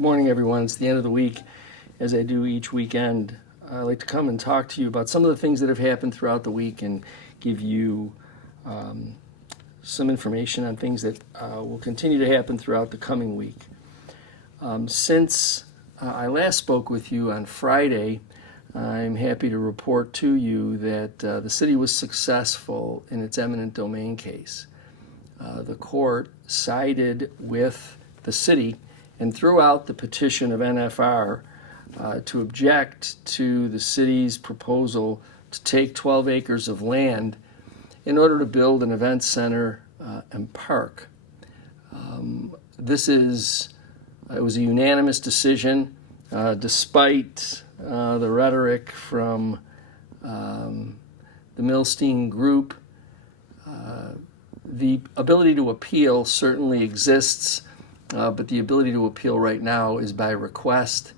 Good morning, everyone. It's the end of the week. As I do each weekend, I like to come and talk to you about some of the things that have happened throughout the week and give you some information on things that will continue to happen throughout the coming week. Since I last spoke with you on Friday, I'm happy to report to you that the city was successful in its eminent domain case. The court sided with the city and threw out the petition of NFR to object to the city's proposal to take 12 acres of land in order to build an event center and park. It was a unanimous decision, despite the rhetoric from the Milstein Group. The ability to appeal certainly exists, but the ability to appeal right now is by request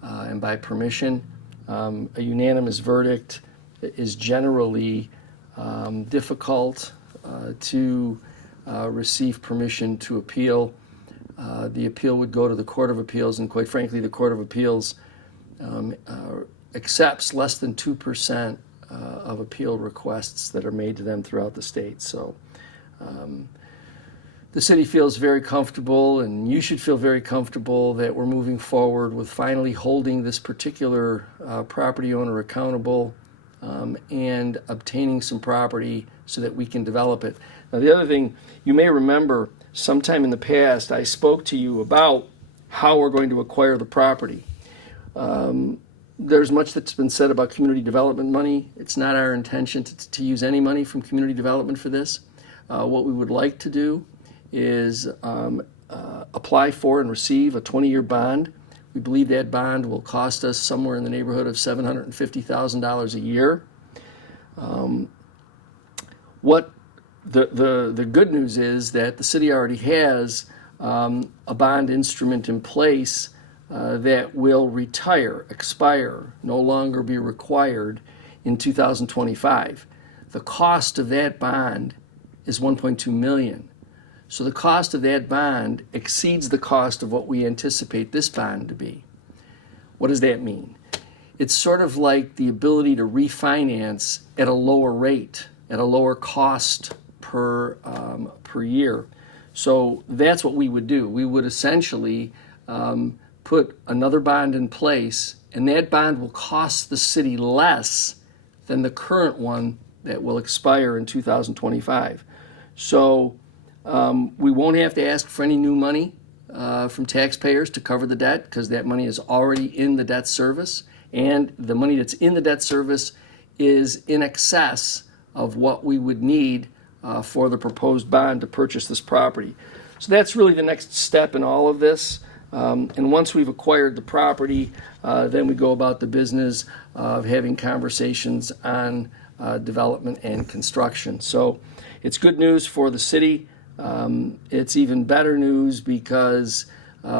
and by permission. A unanimous verdict is generally difficult to receive permission to appeal. The appeal would go to the Court of Appeals, and quite frankly, the Court of Appeals accepts less than 2% of appeal requests that are made to them throughout the state. So the city feels very comfortable, and you should feel very comfortable that we're moving forward with finally holding this particular property owner accountable and obtaining some property so that we can develop it. Now, the other thing, you may remember sometime in the past I spoke to you about how we're going to acquire the property. There's much that's been said about community development money. It's not our intention to use any money from community development for this. What we would like to do is apply for and receive a 20-year bond. We believe that bond will cost us somewhere in the neighborhood of $750,000 a year. What the good news is that the city already has a bond instrument in place that will expire, no longer be required in 2025. The cost of that bond is $1.2 million. So the cost of that bond exceeds the cost of what we anticipate this bond to be. What does that mean? It's sort of like the ability to refinance at a lower rate, at a lower cost per year. So that's what we would do. We would essentially put another bond in place, and that bond will cost the city less than the current one that will expire in 2025. So we won't have to ask for any new money from taxpayers to cover the debt, because that money is already in the debt service, and the money that's in the debt service is in excess of what we would need for the proposed bond to purchase this property. So that's really the next step in all of this. And once we've acquired the property, then we go about the business of having conversations on development and construction. So it's good news for the city. It's even better news because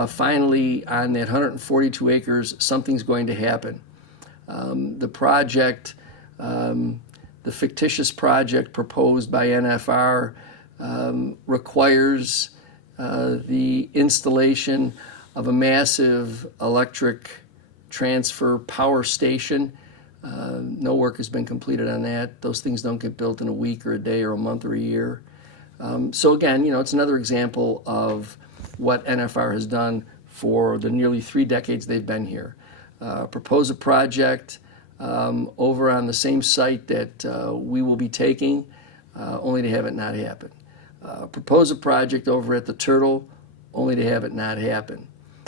finally on that 142 acres, something's going to happen. The project, the fictitious project proposed by NFR requires the installation of a massive electric transfer power station. No work has been completed on that. Those things don't get built in a week or a day or a month or a year. So again, it's another example of what NFR has done for the nearly 3 decades they've been here. Propose a project over on the same site that we will be taking, only to have it not happen. Propose a project over at the Turtle, only to have it not happen.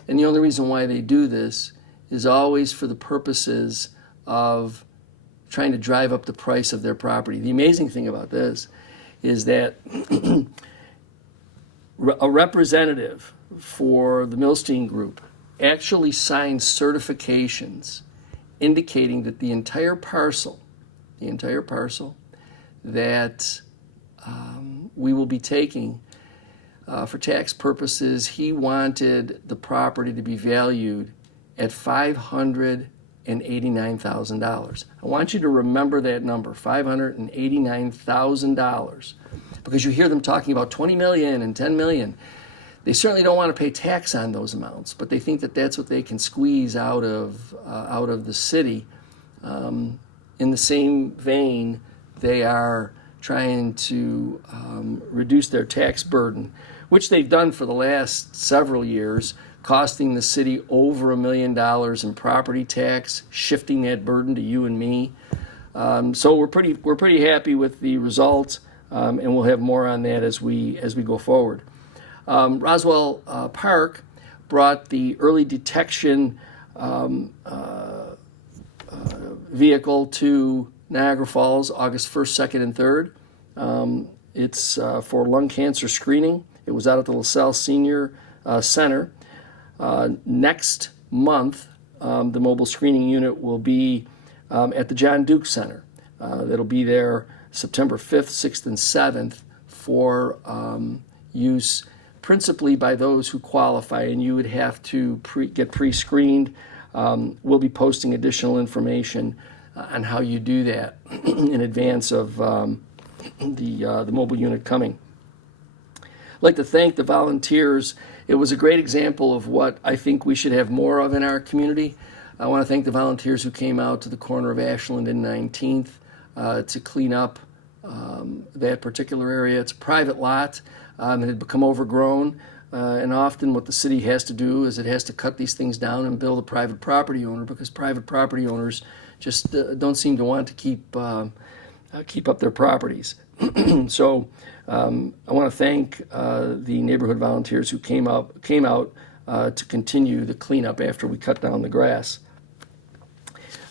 And the only reason why they do this is always for the purposes of trying to drive up the price of their property. The amazing thing about this is that a representative for the Milstein Group actually signed certifications indicating that the entire parcel that we will be taking for tax purposes, he wanted the property to be valued at $589,000. I want you to remember that number, $589,000, because you hear them talking about $20 million and $10 million. They certainly don't want to pay tax on those amounts, but they think that that's what they can squeeze out of the city. In the same vein, they are trying to reduce their tax burden, which they've done for the last several years, costing the city over $1 million in property tax, shifting that burden to you and me. So we're pretty happy with the results, and we'll have more on that as we go forward. Roswell Park brought the early detection vehicle to Niagara Falls August 1st, 2nd, and 3rd. It's for lung cancer screening. It was out at the LaSalle Senior Center. Next month, the mobile screening unit will be at the John Duke Center. That'll be there September 5th, 6th, and 7th for use principally by those who qualify, and you would have to get pre-screened. We'll be posting additional information on how you do that in advance of the mobile unit coming. I'd like to thank the volunteers. It was a great example of what I think we should have more of in our community. I want to thank the volunteers who came out to the corner of Ashland and 19th to clean up that particular area. It's a private lot. It had become overgrown. And often what the city has to do is it has to cut these things down and build a private property owner, because private property owners just don't seem to want to keep up their properties. So I want to thank the neighborhood volunteers who came out to continue the cleanup after we cut down the grass.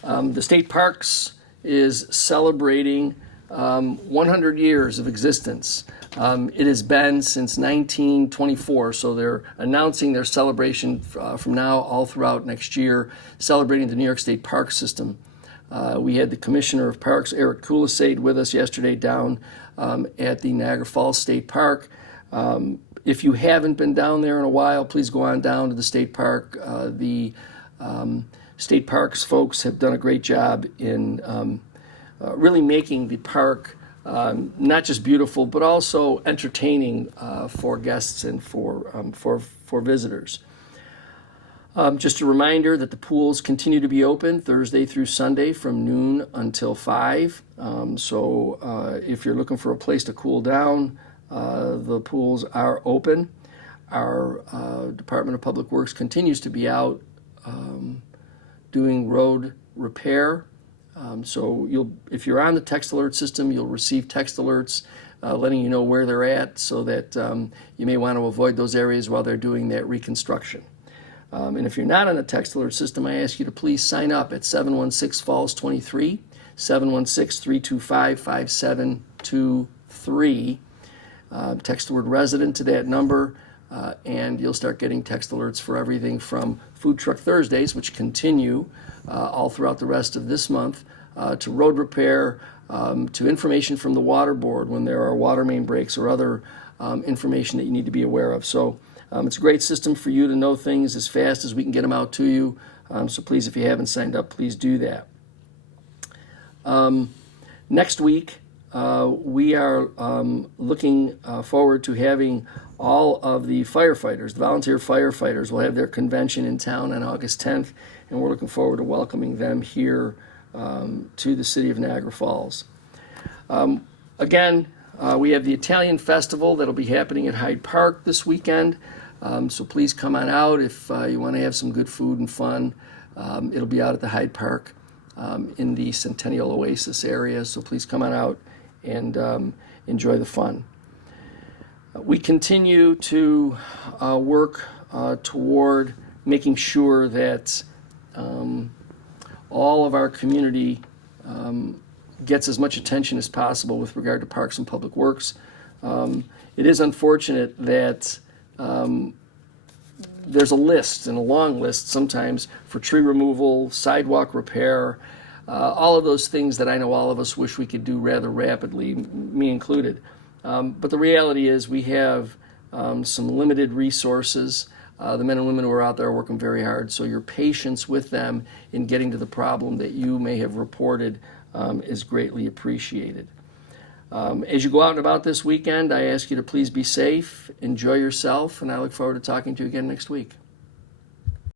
The state parks is celebrating 100 years of existence. It has been since 1924, so they're announcing their celebration from now all throughout next year, celebrating the New York State Park System. We had the Commissioner of Parks, Eric Kulisade, with us yesterday down at the Niagara Falls State Park. If you haven't been down there in a while, please go on down to the state park. The state parks folks have done a great job in really making the park not just beautiful, but also entertaining for guests and for visitors. Just a reminder that the pools continue to be open Thursday through Sunday from noon until 5. So if you're looking for a place to cool down, the pools are open. Our Department of Public Works continues to be out doing road repair. So if you're on the text alert system, you'll receive text alerts letting you know where they're at, so that you may want to avoid those areas while they're doing that reconstruction. And if you're not on the text alert system, I ask you to please sign up at 716-FALLS-23, 716-325-5723. Text the word resident to that number, and you'll start getting text alerts for everything from Food Truck Thursdays, which continue all throughout the rest of this month, to road repair, to information from the water board when there are water main breaks or other information that you need to be aware of. So it's a great system for you to know things as fast as we can get them out to you. So please, if you haven't signed up, please do that. Next week, we are looking forward to having all of the firefighters, the volunteer firefighters, will have their convention in town on August 10th, and we're looking forward to welcoming them here to the city of Niagara Falls. Again, we have the Italian Festival that'll be happening at Hyde Park this weekend, so please come on out if you want to have some good food and fun. It'll be out at the Hyde Park in the Centennial Oasis area, so please come on out and enjoy the fun. We continue to work toward making sure that all of our community gets as much attention as possible with regard to parks and public works. It is unfortunate that there's a list, and a long list sometimes, for tree removal, sidewalk repair, all of those things that I know all of us wish we could do rather rapidly, me included. But the reality is we have some limited resources. The men and women who are out there are working very hard, so your patience with them in getting to the problem that you may have reported is greatly appreciated. As you go out and about this weekend, I ask you to please be safe, enjoy yourself, and I look forward to talking to you again next week.